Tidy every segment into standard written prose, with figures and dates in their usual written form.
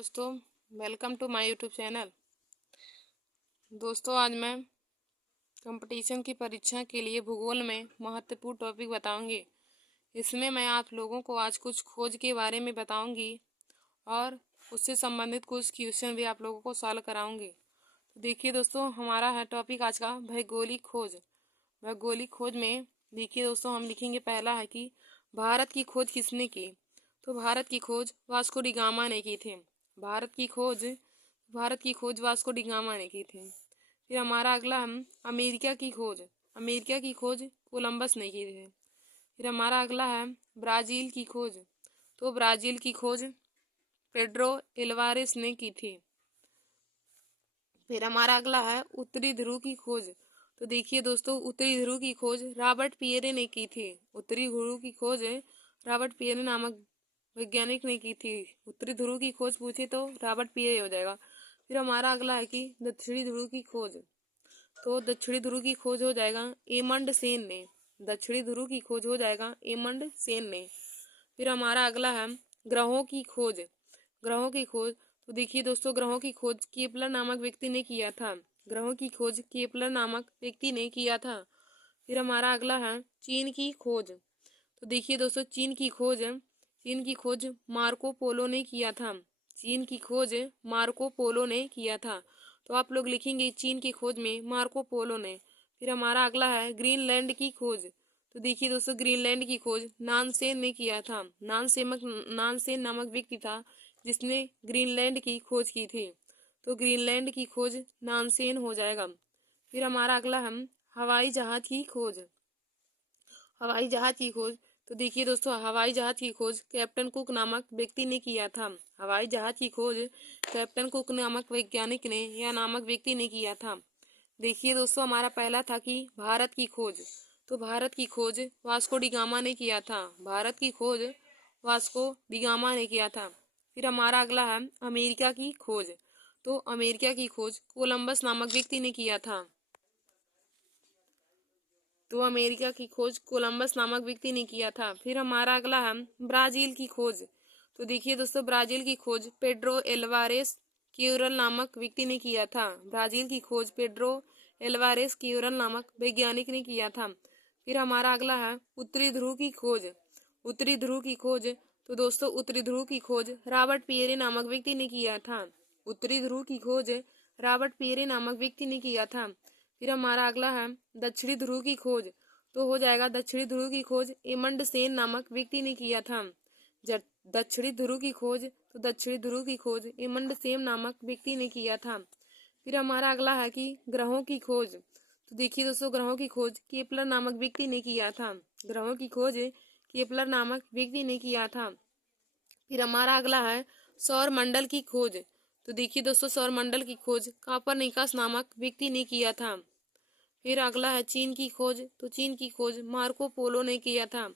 दोस्तों, welcome to my YouTube channel. दोस्तों, आज मैं कंपटीशन की परीक्षा के लिए भूगोल में महत्वपूर्ण टॉपिक बताऊंगी। इसमें मैं आप लोगों को आज कुछ खोज के बारे में बताऊंगी और उससे संबंधित कुछ क्वेश्चन भी आप लोगों को सॉल्व कराऊंगी। तो देखिए दोस्तों, हमारा है टॉपिक आज का भौगोलिक खोज। भौगोलिक खोज में देखिए दोस्तों, हम लिखेंगे पहला है कि भारत की खोज किसने की। तो भारत की खोज वास्को डी गामा ने की थी। भारत की खोज वास्को डी गामा ने की थी। फिर हमारा अगला हम अमेरिका की खोज कोलंबस ने की थी। फिर हमारा अगला है ब्राजील की खोज। तो ब्राजील की खोज पेड्रो एल्वारेस ने की थी। फिर हमारा अगला है उत्तरी ध्रुव की खोज। तो देखिए दोस्तों, उत्तरी ध्रुव की खोज रॉबर्ट पियरे ने की थी। उत्तरी ध्रुव की खोज रॉबर्ट पियरे नामक वैज्ञानिक ने की थी। उत्तरी ध्रुव की खोज पूछे तो रॉबर्ट पियरे हो जाएगा। फिर हमारा अगला है कि दक्षिणी ध्रुव की खोज। तो दक्षिणी ध्रुव की खोज हो जाएगा एमंड सेन ने। दक्षिणी ध्रुव की खोज हो जाएगा एमंड सेन ने। फिर हमारा अगला है ग्रहों की खोज। ग्रहों की खोज तो देखिए दोस्तों, ग्रहों की खोज केपलर नामक व्यक्ति ने किया था। ग्रहों की खोज केपलर नामक व्यक्ति ने किया था। फिर हमारा अगला है चीन की खोज। तो देखिए दोस्तों, चीन की खोज मार्को पोलो ने किया था। चीन की खोज मार्को पोलो ने किया था। तो आप लोग लिखेंगे चीन की खोज में मार्को पोलो ने। फिर हमारा अगला है ग्रीनलैंड की खोज। तो देखिए दोस्तों, ग्रीनलैंड की खोज नानसेन ने किया था। नानसेन नामक व्यक्ति था जिसने ग्रीनलैंड की खोज की थी। तो ग्रीनलैंड की खोज नानसेन हो जाएगा। फिर हमारा अगला हम हवाई जहाज की खोज। हवाई जहाज की खोज तो देखिए दोस्तों, हवाई जहाज की खोज कैप्टन कुक नामक व्यक्ति ने किया था। हवाई जहाज की खोज कैप्टन कुक नामक वैज्ञानिक ने या नामक व्यक्ति ने किया था। देखिए दोस्तों, हमारा पहला था कि भारत की खोज। तो भारत की खोज वास्को डी गामा ने किया था। भारत की खोज वास्को डी गामा ने किया था। फिर हमारा अगला है अमेरिका की खोज। तो अमेरिका की खोज कोलंबस नामक व्यक्ति ने किया था। तो अमेरिका की खोज कोलंबस नामक व्यक्ति ने किया था। फिर हमारा अगला है ब्राजील की खोज। तो देखिए दोस्तों, ब्राजील की खोज पेड्रो एल्वारेस क्यूरल नामक व्यक्ति ने किया था। ब्राजील की खोज पेड्रो एल्वारेस क्यूरल नामक वैज्ञानिक ने किया था। फिर हमारा अगला है उत्तरी ध्रुव की खोज। उत्तरी ध्रुव की खोज तो दोस्तों, उत्तरी ध्रुव की खोज रॉबर्ट पियरे नामक व्यक्ति ने किया था। उत्तरी ध्रुव की खोज रॉबर्ट पियरे नामक व्यक्ति ने किया था। फिर हमारा अगला है दक्षिणी ध्रुव की खोज। तो हो जाएगा दक्षिणी ध्रुव की खोज एमंड सेन नामक व्यक्ति ने किया था। दक्षिणी ध्रुव की खोज तो दक्षिणी ध्रुव की खोज एमंड सेन नामक व्यक्ति ने किया था। फिर हमारा अगला है कि ग्रहों की खोज। तो देखिए दोस्तों, ग्रहों की खोज केपलर नामक व्यक्ति ने किया था। ग्रहों की खोज केपलर नामक व्यक्ति ने किया था। फिर हमारा अगला है सौर मंडल की खोज। तो देखिए दोस्तों, सौर मंडल की खोज कापरनिकस नामक व्यक्ति ने किया था। फिर अगला है चीन की खोज। तो चीन की खोज मार्को पोलो ने किया था।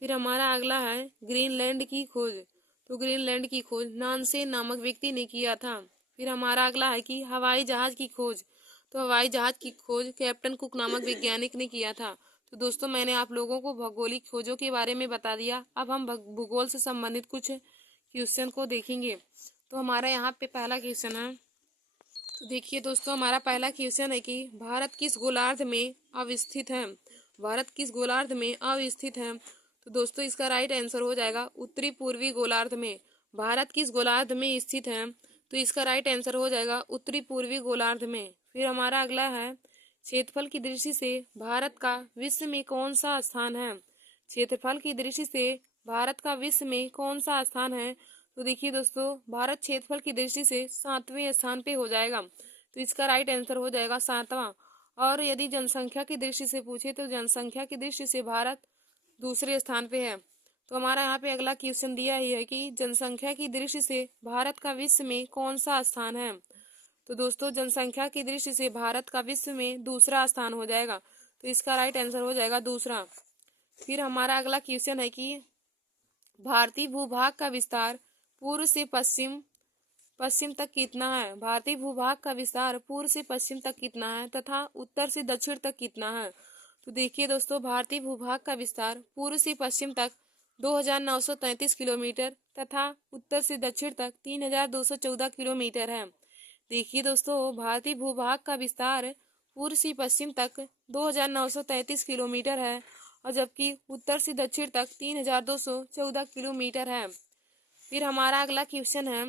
फिर हमारा अगला है ग्रीनलैंड की खोज। तो ग्रीनलैंड की खोज नानसेन नामक व्यक्ति ने किया था। फिर हमारा अगला है कि हवाई जहाज की खोज। तो हवाई जहाज की खोज कैप्टन कुक नामक वैज्ञानिक ने किया था। तो दोस्तों, मैंने आप लोगों को भौगोलिक खोजों के बारे में बता दिया। अब हम भूगोल से संबंधित कुछ क्वेश्चन को देखेंगे। तो हमारा यहाँ पे पहला क्वेश्चन है। तो देखिए दोस्तों, हमारा पहला क्वेश्चन है कि भारत किस गोलार्ध में अवस्थित है। भारत किस गोलार्ध में अवस्थित है। तो दोस्तों, इसका राइट आंसर हो जाएगा उत्तरी पूर्वी गोलार्ध में। भारत किस गोलार्ध में स्थित है। तो इसका राइट आंसर हो जाएगा उत्तरी पूर्वी गोलार्ध में। फिर हमारा अगला है क्षेत्रफल की दृष्टि से भारत का विश्व में कौन सा स्थान है। क्षेत्रफल की दृष्टि से भारत का विश्व में कौन सा स्थान है। तो देखिए दोस्तों, भारत क्षेत्रफल की दृष्टि से 7वें स्थान पे हो जाएगा। तो इसका राइट आंसर हो जाएगा 7वां। और यदि जनसंख्या की दृष्टि से पूछे तो जनसंख्या की दृष्टि से भारत दूसरे स्थान पे है। तो हमारा यहाँ पे अगला क्वेश्चन दिया ही है कि जनसंख्या की दृष्टि से भारत का विश्व में कौन सा स्थान है। तो दोस्तों, जनसंख्या की दृष्टि से भारत का विश्व में दूसरा स्थान हो जाएगा। तो इसका राइट आंसर हो जाएगा दूसरा। फिर हमारा अगला क्वेश्चन है कि भारतीय भूभाग का विस्तार पूर्व से पश्चिम तक कितना है। भारतीय भूभाग का विस्तार पूर्व से पश्चिम तक कितना है तथा उत्तर से दक्षिण तक कितना है। तो देखिए दोस्तों, भारतीय भूभाग का विस्तार पूर्व से पश्चिम तक 2933 किलोमीटर तथा उत्तर से दक्षिण तक 3214 किलोमीटर है। देखिए दोस्तों, भारतीय भूभाग का विस्तार पूर्व से पश्चिम तक 2933 किलोमीटर है और जबकि उत्तर से दक्षिण तक 3214 किलोमीटर है। फिर हमारा अगला क्वेश्चन है,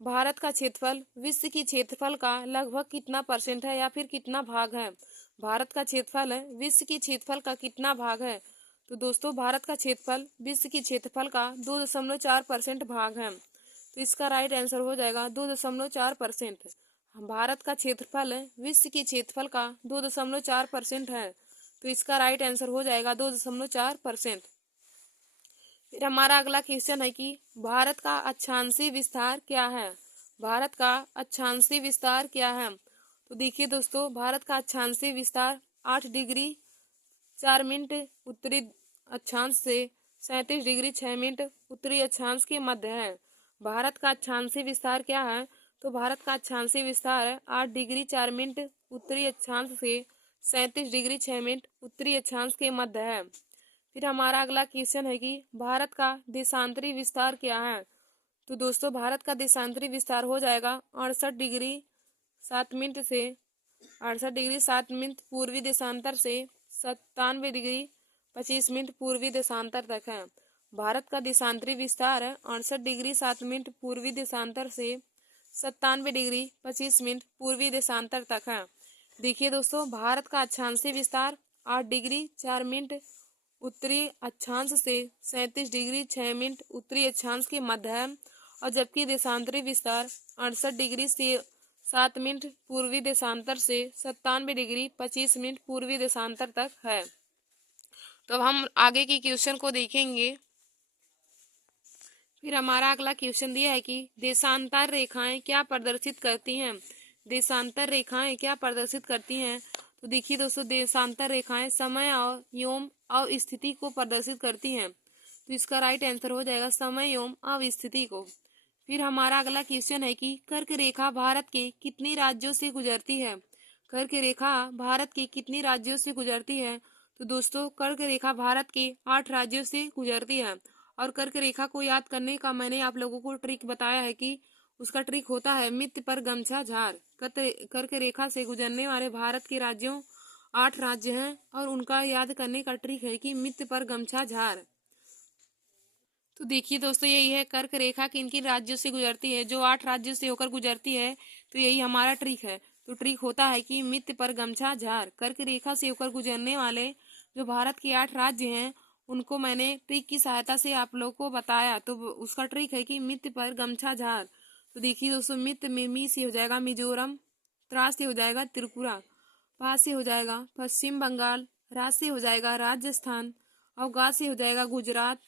भारत का क्षेत्रफल विश्व की क्षेत्रफल का लगभग कितना परसेंट है या फिर कितना भाग है। भारत का क्षेत्रफल विश्व की क्षेत्रफल का कितना भाग है। तो दोस्तों, भारत का क्षेत्रफल विश्व की क्षेत्रफल का 2.4% भाग है। तो इसका राइट आंसर हो जाएगा 2.4%। भारत का क्षेत्रफल विश्व के क्षेत्रफल का 2.4% है। तो इसका राइट आंसर हो जाएगा 2.4%। फिर हमारा अगला क्वेश्चन है कि भारत का अक्षांशीय विस्तार क्या है। भारत का अक्षांशीय विस्तार क्या है। तो देखिए दोस्तों, भारत का अक्षांशीय विस्तार 8 डिग्री 4 मिनट उत्तरी अक्षांश से 37 डिग्री 6 मिनट उत्तरी अक्षांश के मध्य है। भारत का अक्षांशीय विस्तार क्या है। तो भारत का अक्षांशीय विस्तार 8 डिग्री 4 मिनट उत्तरी अक्षांश से 37 डिग्री 6 मिनट उत्तरी अक्षांश के मध्य है। फिर हमारा अगला क्वेश्चन है कि भारत का देशांतरी विस्तार क्या है। तो दोस्तों, भारत का देशांतरी विस्तार हो जाएगा 68 डिग्री 7 मिनट से 68 डिग्री 7 मिनट पूर्वी देशांतर से 97 डिग्री 25 मिनट पूर्वी देशांतर तक है। भारत का देशांतरी विस्तार 68 डिग्री 7 मिनट पूर्वी देशांतर से 97 डिग्री 25 मिनट पूर्वी देशांतर तक है। देखिए दोस्तों, भारत का अक्षांशीय विस्तार 8 डिग्री 4 मिनट उत्तरी अक्षांश से 37 डिग्री 6 मिनट उत्तरी अक्षांश के मध्य है और जबकि देशांतरी विस्तार 68 डिग्री से 7 मिनट पूर्वी देशांतर से 97 डिग्री 25 मिनट पूर्वी देशांतर तक है। तो अब हम आगे के क्वेश्चन को देखेंगे। फिर हमारा अगला क्वेश्चन दिया है कि देशांतर रेखाएं क्या प्रदर्शित करती हैं। देशांतर रेखाएं क्या प्रदर्शित करती हैं। तो देखिए दोस्तों, देशांतर रेखाएं समय और एवं अवस्थिति को प्रदर्शित करती हैं। तो इसका राइट आंसर हो जाएगा समय एवं अवस्थिति को। फिर हमारा अगला क्वेश्चन है कि कर्क रेखा भारत के कितने राज्यों से गुजरती है। कर्क रेखा भारत के कितने राज्यों से गुजरती है। तो दोस्तों, कर्क रेखा भारत के 8 राज्यों से गुजरती है और कर्क रेखा को याद करने का मैंने आप लोगों को ट्रिक बताया है कि उसका ट्रिक होता है मित्त पर गमछा झार। कर्क रेखा से गुजरने वाले भारत के राज्यों 8 राज्य हैं और उनका याद करने का ट्रिक है कि मित्त पर गमछा झार। तो देखिए दोस्तों, यही है कर्क रेखा किन किन राज्यों से गुजरती है। जो 8 राज्यों से होकर गुजरती है, तो यही हमारा ट्रिक है। तो ट्रिक होता है कि मित्त पर गमछा झार। कर्क रेखा से होकर गुजरने वाले जो भारत के 8 राज्य हैं, उनको मैंने ट्रिक की सहायता से आप लोग को बताया। तो उसका ट्रिक है कि मित्त पर गमछा झार। तो देखिए दोस्तों, मित्त में मी से हो जाएगा मिजोरम, त्रा से हो जाएगा त्रिपुरा, पा से हो जाएगा पश्चिम बंगाल, रा से हो जाएगा राजस्थान और गा से हो जाएगा गुजरात,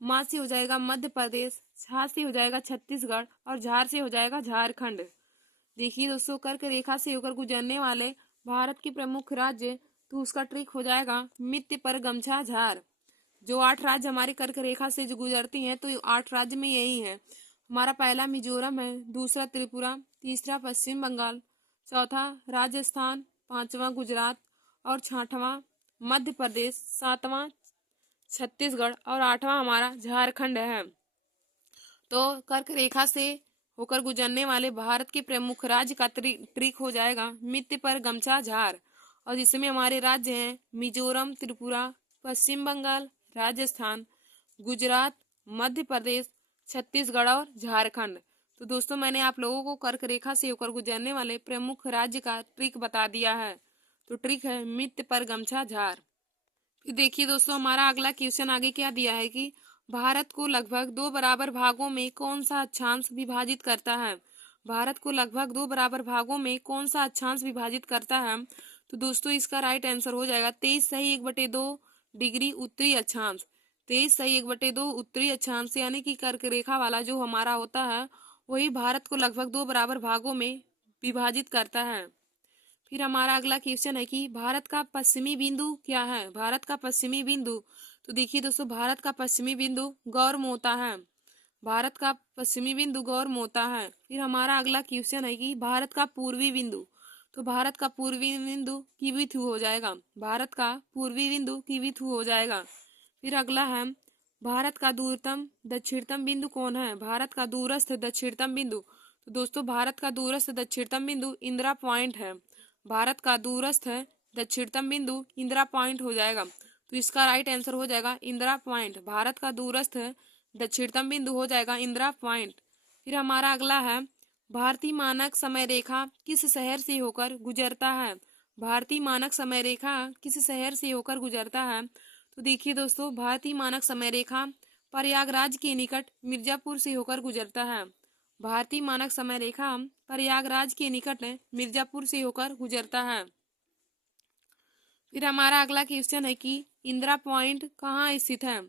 माँ से हो जाएगा मध्य प्रदेश, छा से हो जाएगा छत्तीसगढ़ और झार से हो जाएगा झारखंड। देखिए दोस्तों, कर्क रेखा से होकर गुजरने वाले भारत के प्रमुख राज्य, तो उसका ट्रिक हो जाएगा मित्त पर गमछा झार। जो 8 राज्य हमारे कर्क रेखा से जो गुजरती हैं, तो 8 राज्य में यही है। हमारा पहला मिजोरम है, दूसरा त्रिपुरा, तीसरा पश्चिम बंगाल, चौथा राजस्थान, पांचवा गुजरात और छठवां मध्य प्रदेश, सातवां छत्तीसगढ़ और 8वां हमारा झारखंड है। तो कर्क रेखा से होकर गुजरने वाले भारत के प्रमुख राज्य का ट्रिक हो जाएगा मित्त पर गमछा झार और जिसमें हमारे राज्य हैं मिजोरम, त्रिपुरा, पश्चिम बंगाल, राजस्थान, गुजरात, मध्य प्रदेश, छत्तीसगढ़ और झारखंड। तो दोस्तों, मैंने आप लोगों को कर्क रेखा से होकर गुजरने वाले प्रमुख राज्य का ट्रिक बता दिया है। तो ट्रिक है मित्त पर गमछा झार। फिर देखिए दोस्तों, हमारा अगला क्वेश्चन आगे क्या दिया है कि भारत को लगभग 2 बराबर भागों में कौन सा अक्षांश विभाजित करता है। भारत को लगभग 2 बराबर भागों में कौन सा अक्षांश विभाजित करता है। तो दोस्तों, इसका राइट आंसर हो जाएगा 23 सही 1/2 डिग्री उत्तरी अक्षांश। 23 सही 1/2 उत्तरी अक्षांश यानी कि कर्क रेखा वाला जो हमारा होता है, वही भारत को लगभग 2 बराबर भागों में विभाजित करता है। फिर हमारा अगला क्वेश्चन है कि भारत का पश्चिमी बिंदु क्या है। भारत का पश्चिमी बिंदु, तो देखिए दोस्तों, भारत का पश्चिमी बिंदु गौरमोता है। भारत का पश्चिमी बिंदु गौरमोता है। फिर हमारा अगला क्वेश्चन है कि भारत का पूर्वी बिंदु, तो भारत का पूर्वी बिंदु किविथु हो जाएगा। भारत का पूर्वी बिंदु किविथु हो जाएगा। फिर अगला है भारत का दूरतम दक्षिणतम बिंदु कौन है? भारत का दूरस्थ दक्षिणतम बिंदु, तो दोस्तों भारत का दूरस्थ दक्षिणतम बिंदु इंदिरा पॉइंट है। भारत का दूरस्थ दक्षिणतम बिंदु इंदिरा पॉइंट हो जाएगा, तो इसका राइट आंसर हो जाएगा इंदिरा पॉइंट। भारत का दूरस्थ दक्षिणतम बिंदु हो जाएगा इंदिरा पॉइंट। फिर हमारा अगला है, भारतीय मानक समय रेखा किस शहर से होकर गुजरता है? भारतीय मानक समय रेखा किस शहर से होकर गुजरता है? तो देखिए दोस्तों, भारतीय मानक समय रेखा प्रयागराज के निकट मिर्जापुर से होकर गुजरता है। भारतीय मानक समय रेखा प्रयागराज के निकट मिर्जापुर से होकर गुजरता है। फिर हमारा अगला क्वेश्चन है कि इंदिरा पॉइंट कहाँ स्थित है?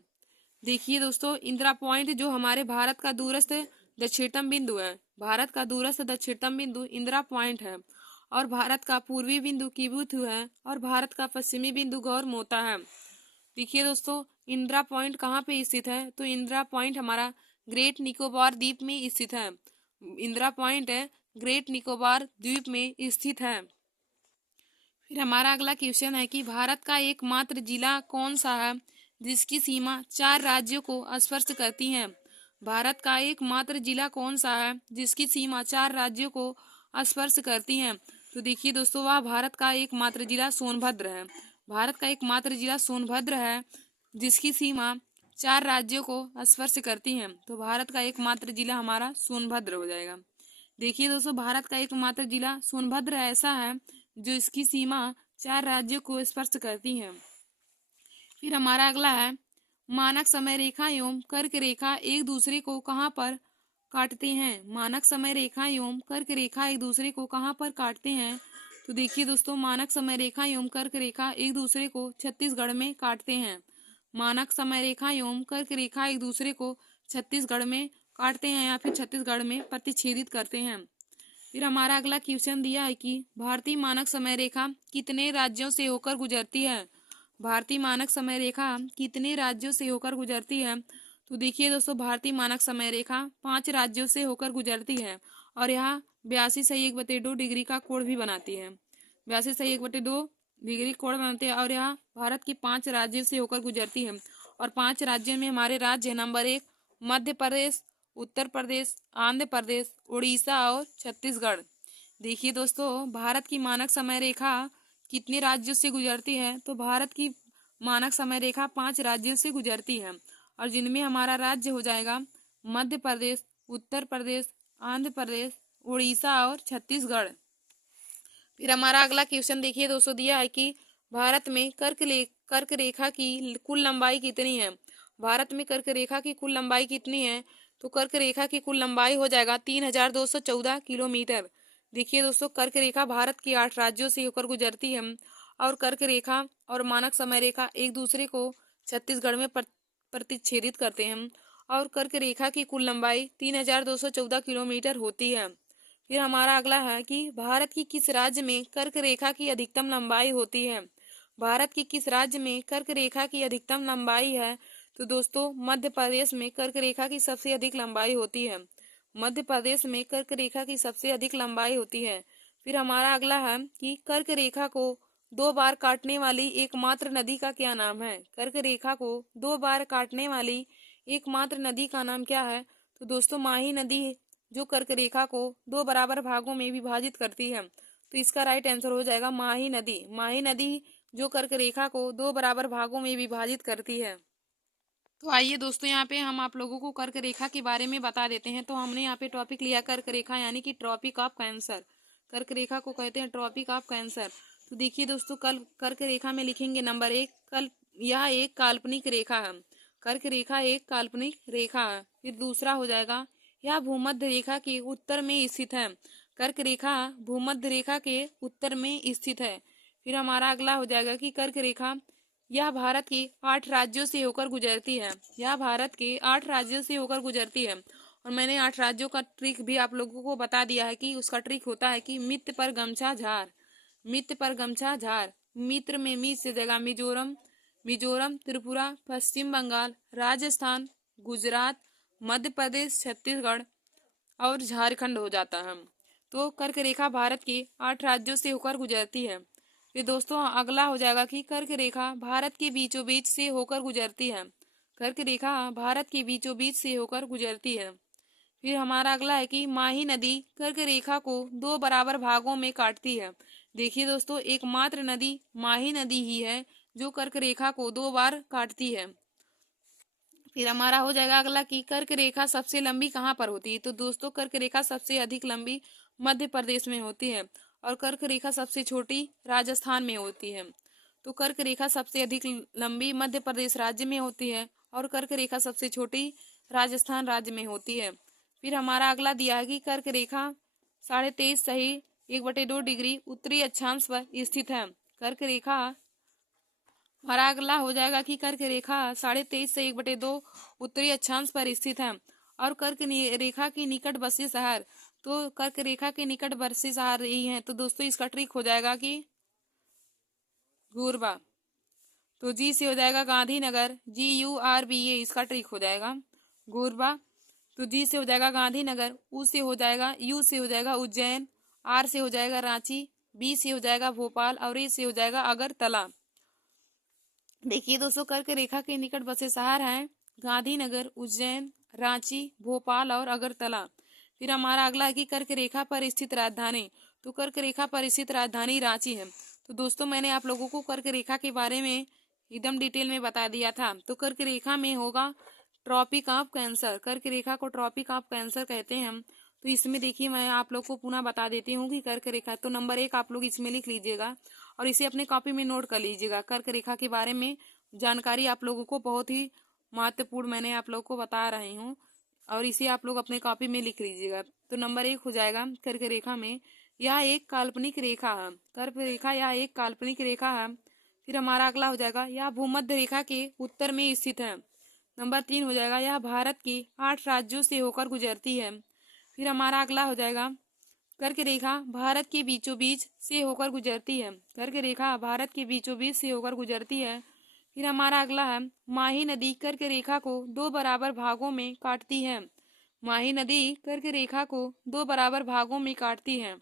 देखिए दोस्तों, इंदिरा पॉइंट जो हमारे भारत का दूरस्थ दक्षिणतम बिंदु है, भारत का दूरस्थ दक्षिणतम बिंदु इंदिरा पॉइंट है, और भारत का पूर्वी बिंदु किबुथु है, और भारत का पश्चिमी बिंदु गौरमोता है। देखिए दोस्तों, इंदिरा पॉइंट कहाँ पे स्थित है? तो इंदिरा पॉइंट हमारा ग्रेट निकोबार द्वीप में स्थित है। इंदिरा पॉइंट है ग्रेट निकोबार द्वीप में स्थित है। फिर हमारा अगला क्वेश्चन है कि भारत का एकमात्र जिला कौन सा है जिसकी सीमा 4 राज्यों को स्पर्श करती है? भारत का एकमात्र जिला कौन सा है जिसकी सीमा 4 राज्यों को स्पर्श करती है? तो देखिए दोस्तों, वह भारत का एकमात्र जिला सोनभद्र है। भारत का एकमात्र जिला सोनभद्र है जिसकी सीमा 4 राज्यों को स्पर्श करती है। तो भारत का एकमात्र जिला हमारा सोनभद्र हो जाएगा। देखिए दोस्तों, भारत का एकमात्र जिला सोनभद्र ऐसा है जो इसकी सीमा 4 राज्यों को स्पर्श करती है। फिर हमारा अगला है, मानक समय रेखा एवं कर्क रेखा एक दूसरे को कहाँ पर काटते हैं? मानक समय रेखा एवं कर्क रेखा एक दूसरे को कहाँ पर काटते हैं? तो देखिए दोस्तों, मानक समय रेखा एवं कर्क रेखा एक दूसरे को छत्तीसगढ़ में काटते हैं। मानक समय रेखा एवं कर्क रेखा एक दूसरे को छत्तीसगढ़ में काटते हैं या फिर छत्तीसगढ़ में प्रतिच्छेदित करते हैं। फिर हमारा अगला क्वेश्चन दिया है कि भारतीय मानक समय रेखा कितने राज्यों से होकर गुजरती है? भारतीय मानक समय रेखा कितने राज्यों से होकर गुजरती है? तो देखिए दोस्तों, भारतीय मानक समय रेखा 5 राज्यों से होकर गुजरती है, और यह 82 डिग्री का कोण भी बनाती है। 82 डिग्री कोण बनाती है, और यह भारत की 5 राज्यों से होकर गुजरती है। और 5 राज्यों में हमारे राज्य है नंबर 1 मध्य प्रदेश, उत्तर प्रदेश, आंध्र प्रदेश, उड़ीसा और छत्तीसगढ़। देखिए दोस्तों, भारत की मानक समय रेखा कितने राज्यों से गुजरती है? तो भारत की मानक समय रेखा 5 राज्यों से गुजरती है, और जिनमें हमारा राज्य हो जाएगा मध्य प्रदेश, उत्तर प्रदेश, आंध्र प्रदेश, उड़ीसा और छत्तीसगढ़। फिर हमारा अगला क्वेश्चन देखिए दोस्तों, दिया है कि भारत में कर्क रेखा की कुल लंबाई कितनी है? भारत में कर्क रेखा की कुल लंबाई कितनी है? तो कर्क रेखा की कुल लंबाई हो जाएगा 3214 किलोमीटर। देखिए दोस्तों, कर्क रेखा भारत के 8 राज्यों से होकर गुजरती है, और कर्क रेखा और मानक समय रेखा एक दूसरे को छत्तीसगढ़ में प्रतिच्छेदित करते हैं, और कर्क रेखा की कुल लंबाई 3214 किलोमीटर होती है। फिर हमारा अगला है कि भारत की किस राज्य में कर्क रेखा की अधिकतम लंबाई होती है? भारत की किस राज्य में कर्क रेखा की अधिकतम लंबाई है? तो दोस्तों, मध्य प्रदेश में कर्क रेखा की सबसे अधिक लंबाई होती है। मध्य प्रदेश में कर्क रेखा की सबसे अधिक लंबाई होती है। फिर हमारा अगला है कि कर्क रेखा को 2 बार काटने वाली एकमात्र नदी का क्या नाम है? कर्क रेखा को 2 बार काटने वाली एकमात्र नदी का नाम क्या है? तो दोस्तों, माही नदी जो कर्क रेखा को 2 बराबर भागों में विभाजित करती है। तो इसका राइट आंसर हो जाएगा माही नदी। माही नदी जो कर्क रेखा को 2 बराबर भागों में विभाजित करती है। तो आइए दोस्तों, यहाँ पे हम आप लोगों को कर्क रेखा के बारे में बता देते हैं। तो हमने यहाँ पे टॉपिक लिया कर्क रेखा, यानी कि ट्रॉपिक ऑफ कैंसर। कर्क रेखा को कहते हैं ट्रॉपिक ऑफ कैंसर। तो देखिए दोस्तों, कल कर्क रेखा में लिखेंगे नंबर 1, कल यह एक काल्पनिक रेखा है। कर्क रेखा एक काल्पनिक रेखा है। फिर दूसरा हो जाएगा, यह भूमध्य रेखा के उत्तर में स्थित है। कर्क रेखा भूमध्य रेखा के उत्तर में स्थित है। फिर हमारा अगला हो जाएगा कि कर्क रेखा यह भारत के 8 राज्यों से होकर गुजरती है। यह भारत के 8 राज्यों से होकर गुजरती है। और मैंने 8 राज्यों का ट्रिक भी आप लोगों को बता दिया है कि उसका ट्रिक होता है कि मित्र पर गमछा झार, मित्र पर गमछा झार। मित्र में मी से जगह मिजोरम, मिजोरम, त्रिपुरा, पश्चिम बंगाल, राजस्थान, गुजरात, मध्य प्रदेश, छत्तीसगढ़ और झारखंड हो जाता है। तो कर्क रेखा भारत के 8 राज्यों से होकर गुजरती है। फिर दोस्तों, अगला हो जाएगा कि कर्क रेखा भारत के बीचों बीच से होकर गुजरती है। कर्क रेखा भारत के बीचों बीच से होकर गुजरती है। फिर हमारा अगला है कि माही नदी कर्क रेखा को दो बराबर भागों में काटती है। देखिए दोस्तों, एकमात्र नदी माही नदी ही है जो कर्क रेखा को दो बार काटती है। फिर हमारा हो जाएगा अगला कि कर्क रेखा सबसे लंबी कहाँ पर होती है। तो दोस्तों, कर्क रेखा सबसे अधिक लंबी मध्य प्रदेश में होती है और कर्क रेखा सबसे छोटी राजस्थान में होती है। तो कर्क रेखा सबसे अधिक लंबी मध्य प्रदेश राज्य में होती है और कर्क रेखा सबसे छोटी राजस्थान राज्य में होती है। फिर हमारा अगला दिया है कि कर्क रेखा 23.5 सही 1/2 डिग्री उत्तरी अक्षांश पर स्थित है। कर्क रेखा हमारा अगला हो जाएगा कि कर्क रेखा 23.5 से 1/2 उत्तरी अक्षांश पर स्थित है और रेखा के निकट बसे शहर, तो कर्क रेखा के निकट बसे शहर यही है। तो दोस्तों, इसका ट्रिक हो जाएगा कि घूरबा। तो जी से हो जाएगा गांधीनगर, GURBA इसका ट्रिक हो जाएगा घूरबा। तो जी से हो जाएगा गांधीनगर, U से हो जाएगा उज्जैन, R से हो जाएगा रांची, B से हो जाएगा भोपाल और A से हो जाएगा अगरतला। देखिए दोस्तों, कर्क रेखा के निकट बसे शहर हैं गांधीनगर, उज्जैन, रांची, भोपाल और अगरतला। फिर हमारा अगला है कि कर्क रेखा पर स्थित राजधानी। तो कर्क रेखा पर स्थित राजधानी रांची है। तो दोस्तों, मैंने आप लोगों को कर्क रेखा के बारे में एकदम डिटेल में बता दिया था। तो कर्क रेखा में होगा ट्रॉपिक ऑफ कैंसर। कर्क रेखा को ट्रॉपिक ऑफ कैंसर कहते हैं हम। तो इसमें देखिए, मैं आप लोग को पुनः बता देती हूँ कि कर्क रेखा, तो नंबर 1 आप लोग इसमें लिख लीजिएगा और इसे अपने कॉपी में नोट कर लीजिएगा। कर्क रेखा के बारे में जानकारी आप लोगों को बहुत ही महत्वपूर्ण मैंने आप लोग को बता रही हूँ और इसे आप लोग अपने कॉपी में लिख लीजिएगा। तो नंबर 1 हो जाएगा कर्क रेखा में यह एक काल्पनिक रेखा है। कर्क रेखा यह एक काल्पनिक रेखा है। फिर हमारा अगला हो जाएगा यह भूमध्य रेखा के उत्तर में स्थित है। नंबर 3 हो जाएगा यह भारत के 8 राज्यों से होकर गुजरती है। फिर हमारा अगला हो जाएगा कर्क रेखा भारत के बीचों बीच से होकर गुजरती है। कर्क रेखा भारत के बीचों बीच से होकर गुजरती है। फिर हमारा अगला है माही नदी कर्क रेखा को दो बराबर भागों में काटती है। माही नदी कर्क रेखा को दो बराबर भागों में काटती है।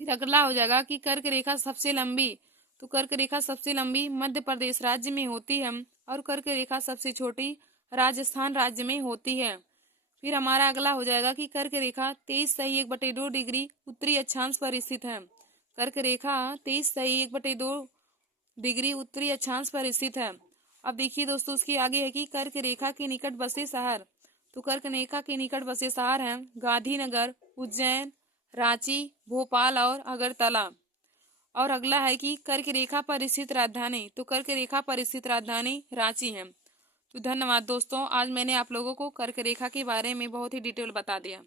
फिर अगला हो जाएगा कि कर्क रेखा सबसे लंबी। तो कर्क रेखा सबसे लंबी मध्य प्रदेश राज्य में होती है और कर्क रेखा सबसे छोटी राजस्थान राज्य में होती है। फिर हमारा अगला हो जाएगा कि कर्क रेखा 23 सही 1/2 डिग्री उत्तरी अक्षांश पर स्थित है। कर्क रेखा 23 सही 1/2 डिग्री उत्तरी अक्षांश पर स्थित है। अब देखिए दोस्तों, उसके आगे है कि कर्क रेखा के निकट बसे शहर। तो कर्क रेखा के निकट बसे शहर हैं गांधीनगर, उज्जैन, रांची, भोपाल और अगरतला। और अगला है कि कर्क रेखा पर स्थित राजधानी। तो कर्क रेखा पर स्थित राजधानी रांची है। तो धन्यवाद दोस्तों, आज मैंने आप लोगों को कर्क रेखा के बारे में बहुत ही डिटेल बता दिया।